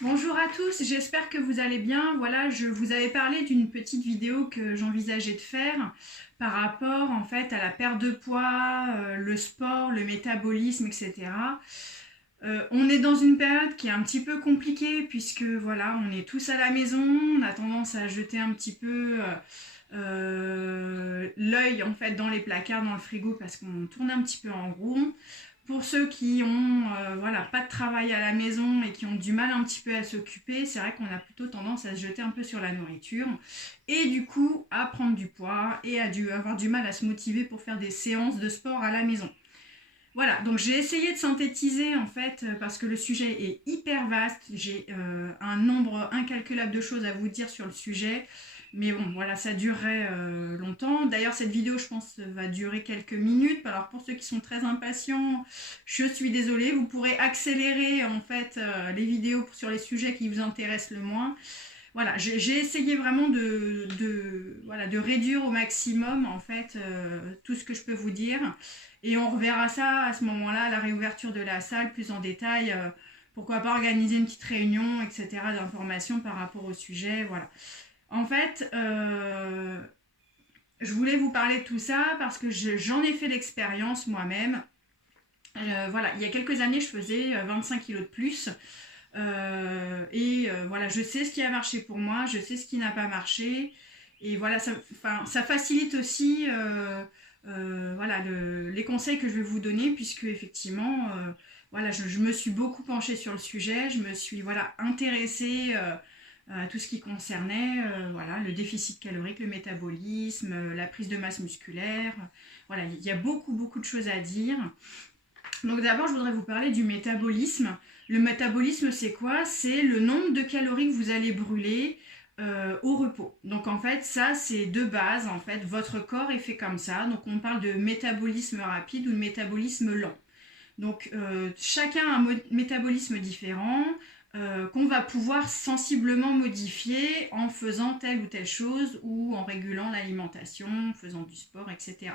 Bonjour à tous, j'espère que vous allez bien. Voilà, je vous avais parlé d'une petite vidéo que j'envisageais de faire par rapport en fait à la perte de poids, le sport, le métabolisme, etc. On est dans une période qui est un petit peu compliquée puisque voilà, on est tous à la maison, on a tendance à jeter un petit peu l'œil en fait dans les placards, dans le frigo parce qu'on tourne un petit peu en rond. Pour ceux qui ont voilà, pas de travail à la maison et qui ont du mal un petit peu à s'occuper, c'est vrai qu'on a plutôt tendance à se jeter un peu sur la nourriture et du coup à prendre du poids et à avoir du mal à se motiver pour faire des séances de sport à la maison. Voilà, donc j'ai essayé de synthétiser en fait parce que le sujet est hyper vaste, j'ai un nombre incalculable de choses à vous dire sur le sujet. Mais bon, voilà, ça durerait longtemps. D'ailleurs, cette vidéo, je pense, va durer quelques minutes. Alors, pour ceux qui sont très impatients, je suis désolée. Vous pourrez accélérer, en fait, les vidéos sur les sujets qui vous intéressent le moins. Voilà, j'ai essayé vraiment voilà, de réduire au maximum, en fait, tout ce que je peux vous dire. Et on reverra ça à ce moment-là, à la réouverture de la salle, plus en détail. Pourquoi pas organiser une petite réunion, etc., d'information par rapport au sujet, voilà. En fait, je voulais vous parler de tout ça parce que j'en ai fait l'expérience moi-même. Voilà, il y a quelques années, je faisais 25 kilos de plus. Voilà, je sais ce qui a marché pour moi, je sais ce qui n'a pas marché. Et voilà, ça facilite aussi voilà, les conseils que je vais vous donner, puisque effectivement, voilà, je me suis beaucoup penchée sur le sujet, je me suis voilà, intéressée à tout ce qui concernait voilà, le déficit calorique, le métabolisme, la prise de masse musculaire. Voilà, il y a beaucoup de choses à dire. Donc d'abord, je voudrais vous parler du métabolisme. Le métabolisme, c'est quoi? C'est le nombre de calories que vous allez brûler au repos. Donc en fait, ça, c'est de base. En fait, votre corps est fait comme ça. Donc on parle de métabolisme rapide ou de métabolisme lent. Donc chacun a un métabolisme différent qu'on va pouvoir sensiblement modifier en faisant telle ou telle chose ou en régulant l'alimentation, en faisant du sport, etc.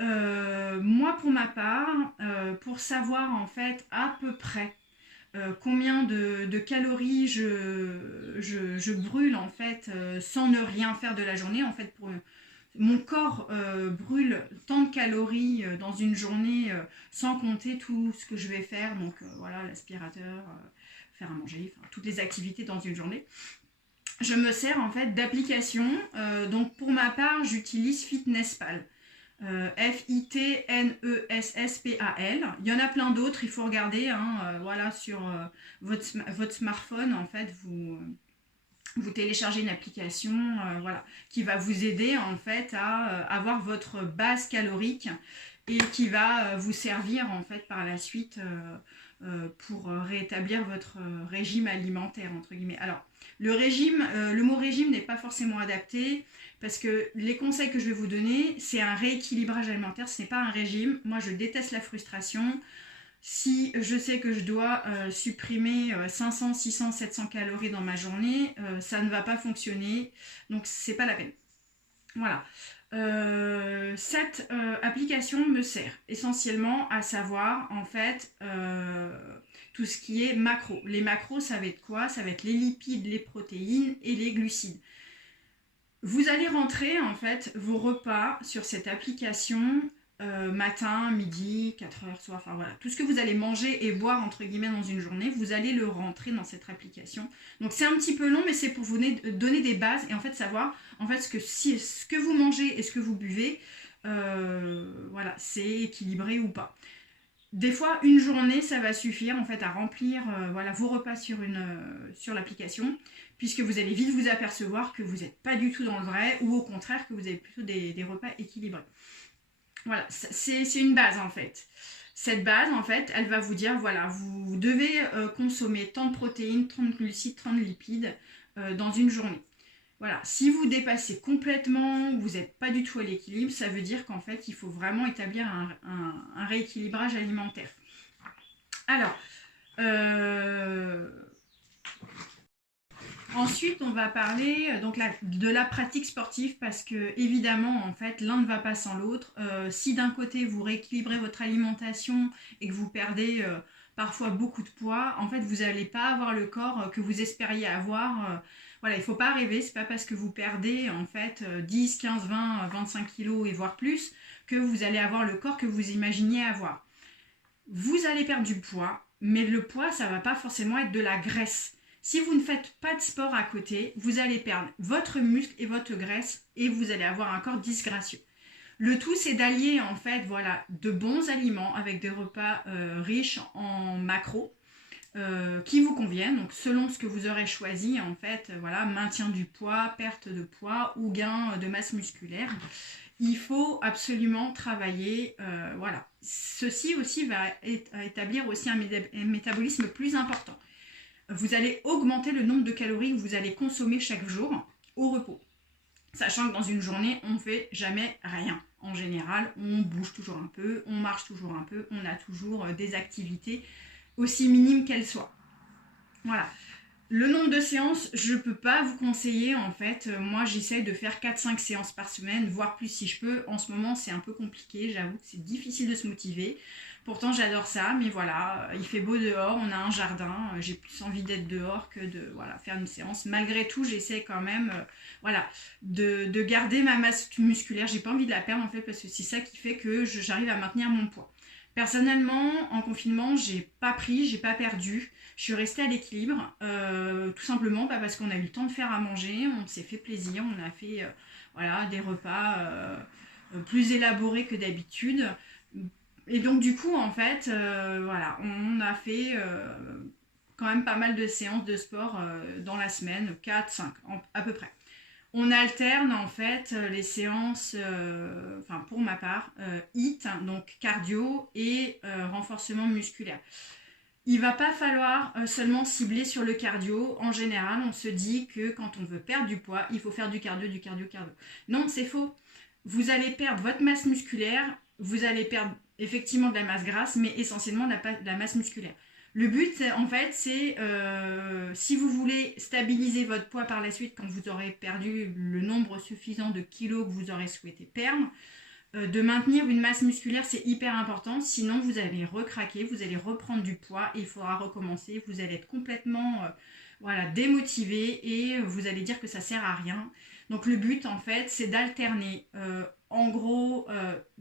Moi, pour ma part, pour savoir en fait à peu près combien de calories je brûle en fait sans ne rien faire de la journée, en fait, mon corps brûle tant de calories dans une journée sans compter tout ce que je vais faire, donc voilà, l'aspirateur, faire à manger, enfin, toutes les activités dans une journée. Je me sers en fait d'application. Donc pour ma part, j'utilise FitnessPal. Fitnesspal. Il y en a plein d'autres, il faut regarder. Voilà, sur votre smartphone, en fait, vous téléchargez une application voilà, qui va vous aider en fait à avoir votre base calorique et qui va vous servir en fait par la suite pour rétablir votre régime alimentaire entre guillemets. Alors le mot régime n'est pas forcément adapté parce que les conseils que je vais vous donner, c'est un rééquilibrage alimentaire, ce n'est pas un régime. Moi, je déteste la frustration. Si je sais que je dois supprimer 500, 600, 700 calories dans ma journée, ça ne va pas fonctionner. Donc, c'est pas la peine. Voilà. Cette application me sert essentiellement à savoir, en fait, tout ce qui est macro. Les macros, ça va être quoi? Ça va être les lipides, les protéines et les glucides. Vous allez rentrer en fait vos repas sur cette application matin, midi, 4h, soir, enfin voilà, tout ce que vous allez manger et boire entre guillemets dans une journée, vous allez le rentrer dans cette application. Donc c'est un petit peu long, mais c'est pour vous donner des bases et en fait savoir en fait ce que vous mangez et ce que vous buvez, voilà, c'est équilibré ou pas. Des fois, une journée, ça va suffire en fait à remplir voilà, vos repas sur l'application, puisque vous allez vite vous apercevoir que vous n'êtes pas du tout dans le vrai, ou au contraire que vous avez plutôt des repas équilibrés. Voilà, c'est une base en fait. Cette base, en fait, elle va vous dire, voilà, vous devez consommer tant de protéines, tant de glucides, tant de lipides dans une journée. Voilà, si vous dépassez complètement, vous n'êtes pas du tout à l'équilibre, ça veut dire qu'en fait, il faut vraiment établir un rééquilibrage alimentaire. Alors, ensuite, on va parler donc de la pratique sportive parce que, évidemment, en fait, l'un ne va pas sans l'autre. Si d'un côté, vous rééquilibrez votre alimentation et que vous perdez parfois beaucoup de poids, en fait, vous n'allez pas avoir le corps que vous espériez avoir. Voilà, il ne faut pas rêver, c'est pas parce que vous perdez en fait 10, 15, 20, 25 kilos et voire plus que vous allez avoir le corps que vous imaginiez avoir. Vous allez perdre du poids, mais le poids, ça ne va pas forcément être de la graisse. Si vous ne faites pas de sport à côté, vous allez perdre votre muscle et votre graisse et vous allez avoir un corps disgracieux. Le tout, c'est d'allier en fait, voilà, de bons aliments avec des repas riches en macros qui vous conviennent. Donc, selon ce que vous aurez choisi, en fait, voilà, maintien du poids, perte de poids ou gain de masse musculaire. Il faut absolument travailler, voilà. Ceci aussi va établir aussi un métabolisme plus important. Vous allez augmenter le nombre de calories que vous allez consommer chaque jour au repos. Sachant que dans une journée, on ne fait jamais rien. En général, on bouge toujours un peu, on marche toujours un peu, on a toujours des activités aussi minimes qu'elles soient. Voilà. Le nombre de séances, je ne peux pas vous conseiller en fait. Moi, j'essaie de faire 4-5 séances par semaine, voire plus si je peux. En ce moment, c'est un peu compliqué, j'avoue que c'est difficile de se motiver. Pourtant, j'adore ça, mais voilà, il fait beau dehors, on a un jardin, j'ai plus envie d'être dehors que de faire une séance. Malgré tout, j'essaie quand même voilà, de garder ma masse musculaire. J'ai pas envie de la perdre en fait, parce que c'est ça qui fait que j'arrive à maintenir mon poids. Personnellement, en confinement, j'ai pas pris, j'ai pas perdu. Je suis restée à l'équilibre, tout simplement parce qu'on a eu le temps de faire à manger, on s'est fait plaisir, on a fait voilà, des repas plus élaborés que d'habitude. Et donc du coup, en fait, voilà, on a fait quand même pas mal de séances de sport dans la semaine, 4, 5 à peu près. On alterne en fait les séances, enfin pour ma part, HIIT, donc cardio et renforcement musculaire. Il ne va pas falloir seulement cibler sur le cardio. En général, on se dit que quand on veut perdre du poids, il faut faire du cardio, du cardio, cardio. Non, c'est faux. Vous allez perdre votre masse musculaire, vous allez perdre effectivement de la masse grasse, mais essentiellement de la masse musculaire. Le but, en fait, c'est si vous voulez stabiliser votre poids par la suite, quand vous aurez perdu le nombre suffisant de kilos que vous aurez souhaité perdre, de maintenir une masse musculaire, c'est hyper important. Sinon, vous allez recraquer, vous allez reprendre du poids et il faudra recommencer. Vous allez être complètement voilà, démotivé et vous allez dire que ça ne sert à rien. Donc, le but, en fait, c'est d'alterner en gros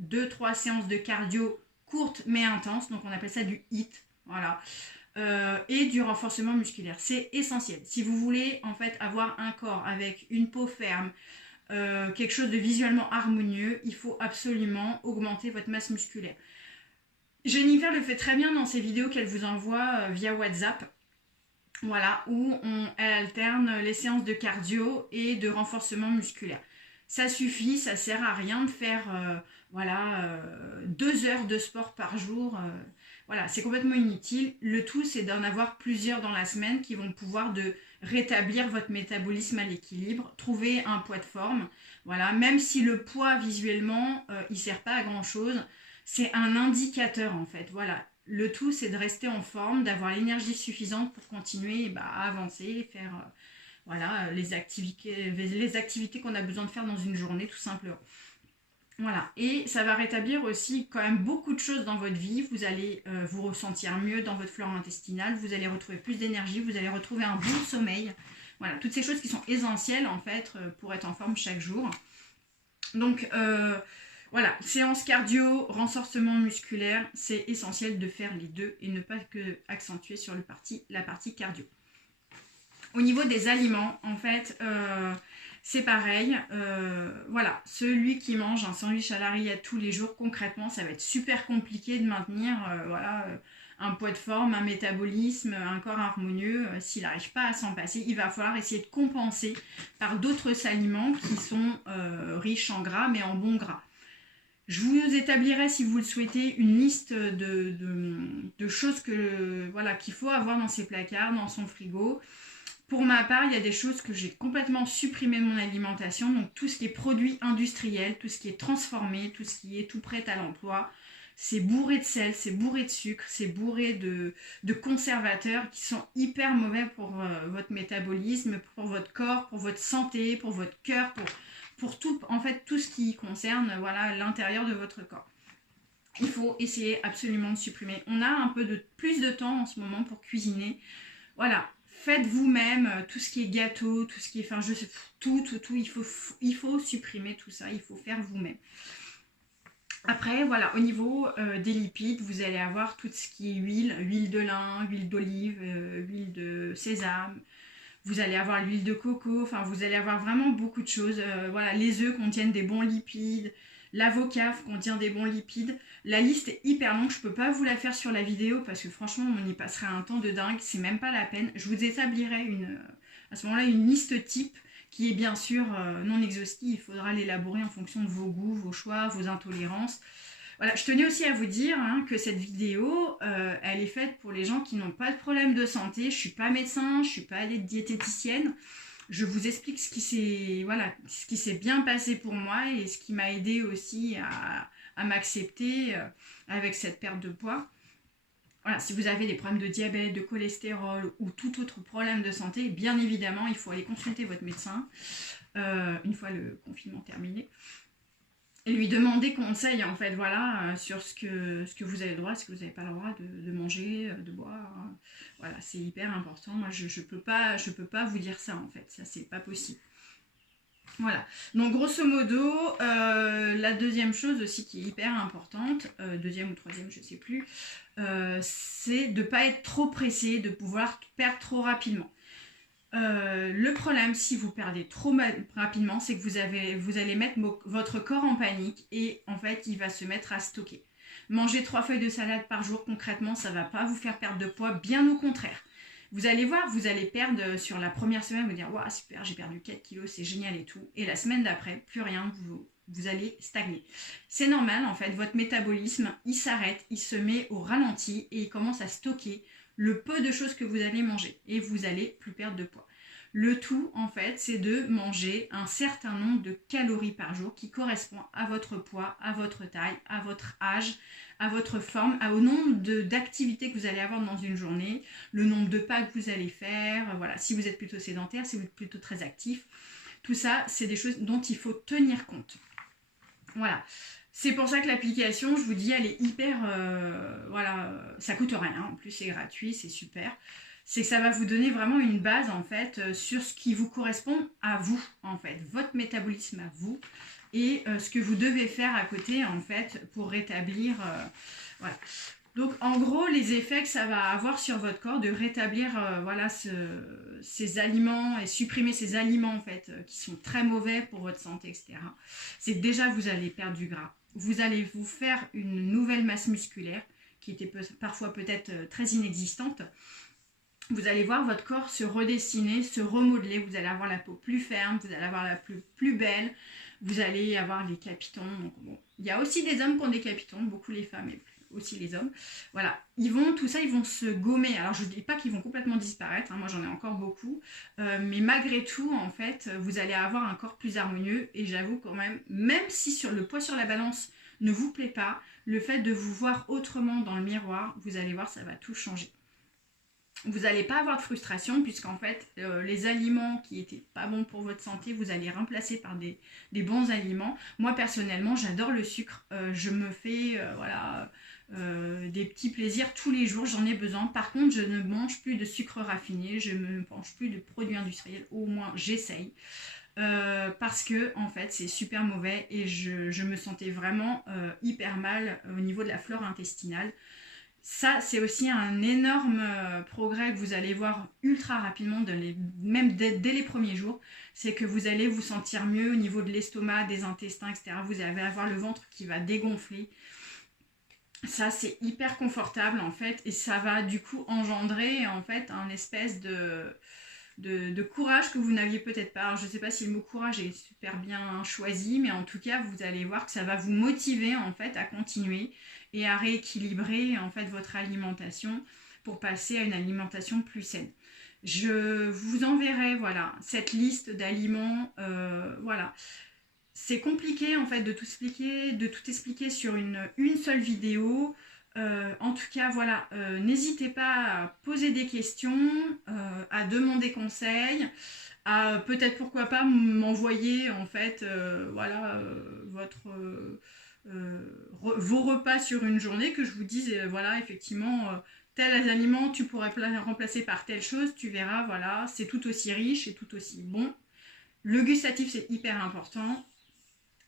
2-3 séances de cardio courtes mais intenses. Donc, on appelle ça du HIIT. Voilà. Et du renforcement musculaire. C'est essentiel. Si vous voulez en fait avoir un corps avec une peau ferme, quelque chose de visuellement harmonieux, il faut absolument augmenter votre masse musculaire. Jennifer le fait très bien dans ses vidéos qu'elle vous envoie via WhatsApp. Voilà, où elle alterne les séances de cardio et de renforcement musculaire. Ça suffit, ça sert à rien de faire 2 heures de sport par jour. Voilà, c'est complètement inutile. Le tout, c'est d'en avoir plusieurs dans la semaine qui vont pouvoir rétablir votre métabolisme à l'équilibre, trouver un poids de forme. Voilà, même si le poids visuellement, il ne sert pas à grand chose, c'est un indicateur en fait. Voilà, le tout, c'est de rester en forme, d'avoir l'énergie suffisante pour continuer à avancer, faire voilà, les activités qu'on a besoin de faire dans une journée, tout simplement. Voilà, et ça va rétablir aussi quand même beaucoup de choses dans votre vie. Vous allez vous ressentir mieux dans votre flore intestinale, vous allez retrouver plus d'énergie, vous allez retrouver un bon sommeil. Voilà, toutes ces choses qui sont essentielles en fait pour être en forme chaque jour. Donc voilà, séance cardio, renforcement musculaire, c'est essentiel de faire les deux et ne pas que accentuer sur la partie cardio. Au niveau des aliments, en fait, c'est pareil. Voilà, celui qui mange un sandwich à la rillette tous les jours, concrètement, ça va être super compliqué de maintenir un poids de forme, un métabolisme, un corps harmonieux. S'il n'arrive pas à s'en passer, il va falloir essayer de compenser par d'autres aliments qui sont riches en gras, mais en bon gras. Je vous établirai, si vous le souhaitez, une liste de choses qu'il faut avoir dans ses placards, dans son frigo. Pour ma part, il y a des choses que j'ai complètement supprimées de mon alimentation. Donc tout ce qui est produits industriels, tout ce qui est transformé, tout ce qui est tout prêt à l'emploi, c'est bourré de sel, c'est bourré de sucre, c'est bourré de conservateurs qui sont hyper mauvais pour votre métabolisme, pour votre corps, pour votre santé, pour votre cœur, pour tout, en fait, tout ce qui concerne l'intérieur de votre corps. il faut essayer absolument de supprimer. On a un peu plus de temps en ce moment pour cuisiner. Voilà, faites vous-même tout ce qui est gâteau, tout ce qui est, enfin je sais, tout, il faut supprimer tout ça, il faut faire vous-même. Après, voilà, au niveau des lipides, vous allez avoir tout ce qui est huile de lin, huile d'olive, huile de sésame. Vous allez avoir l'huile de coco, enfin vous allez avoir vraiment beaucoup de choses. Voilà, les œufs contiennent des bons lipides, l'avocat contient des bons lipides. La liste est hyper longue, je ne peux pas vous la faire sur la vidéo parce que franchement on y passerait un temps de dingue, c'est même pas la peine. Je vous établirai à ce moment-là une liste type qui est bien sûr non exhaustive, il faudra l'élaborer en fonction de vos goûts, vos choix, vos intolérances. Voilà, je tenais aussi à vous dire que cette vidéo, elle est faite pour les gens qui n'ont pas de problème de santé. Je ne suis pas médecin, je ne suis pas diététicienne. Je vous explique ce qui s'est bien passé pour moi et ce qui m'a aidé aussi à m'accepter avec cette perte de poids. Voilà, si vous avez des problèmes de diabète, de cholestérol ou tout autre problème de santé, bien évidemment, il faut aller consulter votre médecin une fois le confinement terminé. Et lui demander conseil en fait, voilà, sur ce que vous avez le droit, ce que vous n'avez pas le droit de manger, de boire. Voilà, c'est hyper important. Moi, je peux pas vous dire ça en fait, ça c'est pas possible. Voilà, donc grosso modo, la deuxième chose aussi qui est hyper importante, deuxième ou troisième, je sais plus, c'est de ne pas être trop pressé, de pouvoir perdre trop rapidement. Le problème, si vous perdez trop rapidement, c'est que vous allez mettre votre corps en panique et en fait, il va se mettre à stocker. Manger 3 feuilles de salade par jour, concrètement, ça ne va pas vous faire perdre de poids, bien au contraire. Vous allez voir, vous allez perdre sur la première semaine, vous dire « Waouh, super, j'ai perdu 4 kilos, c'est génial et tout ». Et la semaine d'après, plus rien, vous allez stagner. C'est normal, en fait, votre métabolisme, il s'arrête, il se met au ralenti et il commence à stocker le peu de choses que vous allez manger et vous allez plus perdre de poids. Le tout, en fait, c'est de manger un certain nombre de calories par jour qui correspond à votre poids, à votre taille, à votre âge, à votre forme, au nombre d'activités que vous allez avoir dans une journée, le nombre de pas que vous allez faire, voilà, si vous êtes plutôt sédentaire, si vous êtes plutôt très actif. Tout ça, c'est des choses dont il faut tenir compte. Voilà. C'est pour ça que l'application, je vous dis, elle est hyper... voilà, ça coûte rien, en plus c'est gratuit, c'est super. C'est que ça va vous donner vraiment une base, en fait, sur ce qui vous correspond à vous, en fait. Votre métabolisme à vous et ce que vous devez faire à côté, en fait, pour rétablir... voilà. Donc, en gros, les effets que ça va avoir sur votre corps, de rétablir voilà, ces aliments et supprimer ces aliments, en fait, qui sont très mauvais pour votre santé, etc. C'est que déjà, vous allez perdre du gras. Vous allez vous faire une nouvelle masse musculaire qui était parfois peut-être très inexistante. Vous allez voir votre corps se redessiner, se remodeler. Vous allez avoir la peau plus ferme, vous allez avoir la peau plus belle. Vous allez avoir les capitons. Donc, bon. Il y a aussi des hommes qui ont des capitons, beaucoup les femmes et aussi les hommes. Voilà, tout ça, ils vont se gommer. Alors, je ne dis pas qu'ils vont complètement disparaître. Hein. Moi, j'en ai encore beaucoup. Mais malgré tout, en fait, vous allez avoir un corps plus harmonieux. Et j'avoue quand même si le poids sur la balance ne vous plaît pas, le fait de vous voir autrement dans le miroir, vous allez voir, ça va tout changer. Vous n'allez pas avoir de frustration puisqu'en fait, les aliments qui n'étaient pas bons pour votre santé, vous allez remplacer par des bons aliments. Moi, personnellement, j'adore le sucre. Je me fais des petits plaisirs tous les jours, j'en ai besoin. Par contre, je ne mange plus de sucre raffiné, je ne mange plus de produits industriels, au moins j'essaye. Parce que en fait c'est super mauvais et je me sentais vraiment hyper mal au niveau de la flore intestinale. Ça, c'est aussi un énorme progrès que vous allez voir ultra rapidement, même dès les premiers jours. C'est que vous allez vous sentir mieux au niveau de l'estomac, des intestins, etc. Vous allez avoir le ventre qui va dégonfler. Ça, c'est hyper confortable, en fait. Et ça va, du coup, engendrer, en fait, un espèce de courage que vous n'aviez peut-être pas. Alors, je ne sais pas si le mot courage est super bien choisi, mais en tout cas, vous allez voir que ça va vous motiver, en fait, à continuer et à rééquilibrer en fait votre alimentation pour passer à une alimentation plus saine. Je vous enverrai voilà cette liste d'aliments. Voilà, c'est compliqué en fait de tout expliquer sur une seule vidéo. En tout cas, voilà, n'hésitez pas à poser des questions, à demander conseil, à peut-être pourquoi pas m'envoyer en fait, voilà, vos repas sur une journée, que je vous dise, voilà, effectivement, tel aliment, tu pourrais remplacer par telle chose, tu verras, voilà, c'est tout aussi riche et tout aussi bon. Le gustatif, c'est hyper important.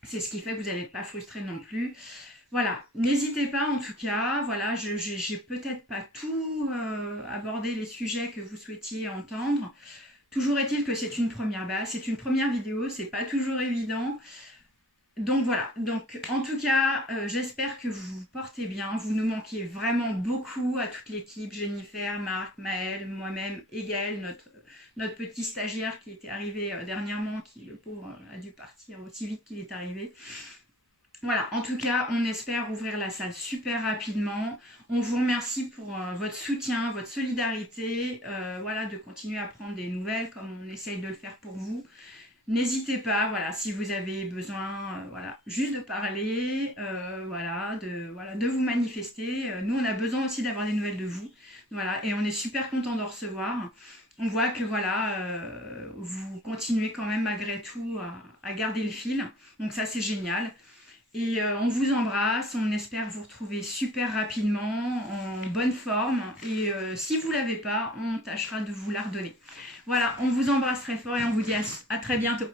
C'est ce qui fait que vous n'allez pas frustré non plus. Voilà, n'hésitez pas en tout cas, voilà, j'ai peut-être pas tout abordé les sujets que vous souhaitiez entendre. Toujours est-il que c'est une première base, c'est une première vidéo, c'est pas toujours évident. Donc voilà, donc en tout cas, j'espère que vous vous portez bien. Vous nous manquiez vraiment beaucoup à toute l'équipe, Jennifer, Marc, Maëlle, moi-même et Gaël, notre petit stagiaire qui était arrivé dernièrement, qui le pauvre a dû partir aussi vite qu'il est arrivé. Voilà, en tout cas, on espère ouvrir la salle super rapidement. On vous remercie pour votre soutien, votre solidarité, voilà, de continuer à prendre des nouvelles comme on essaye de le faire pour vous. N'hésitez pas, voilà, si vous avez besoin, voilà, juste de parler, voilà, de vous manifester. Nous, on a besoin aussi d'avoir des nouvelles de vous, voilà, et on est super content de recevoir. On voit que, voilà, vous continuez quand même malgré tout à garder le fil, donc ça, c'est génial. Et on vous embrasse, on espère vous retrouver super rapidement, en bonne forme. Et si vous ne l'avez pas, on tâchera de vous la redonner. Voilà, on vous embrasse très fort et on vous dit à très bientôt.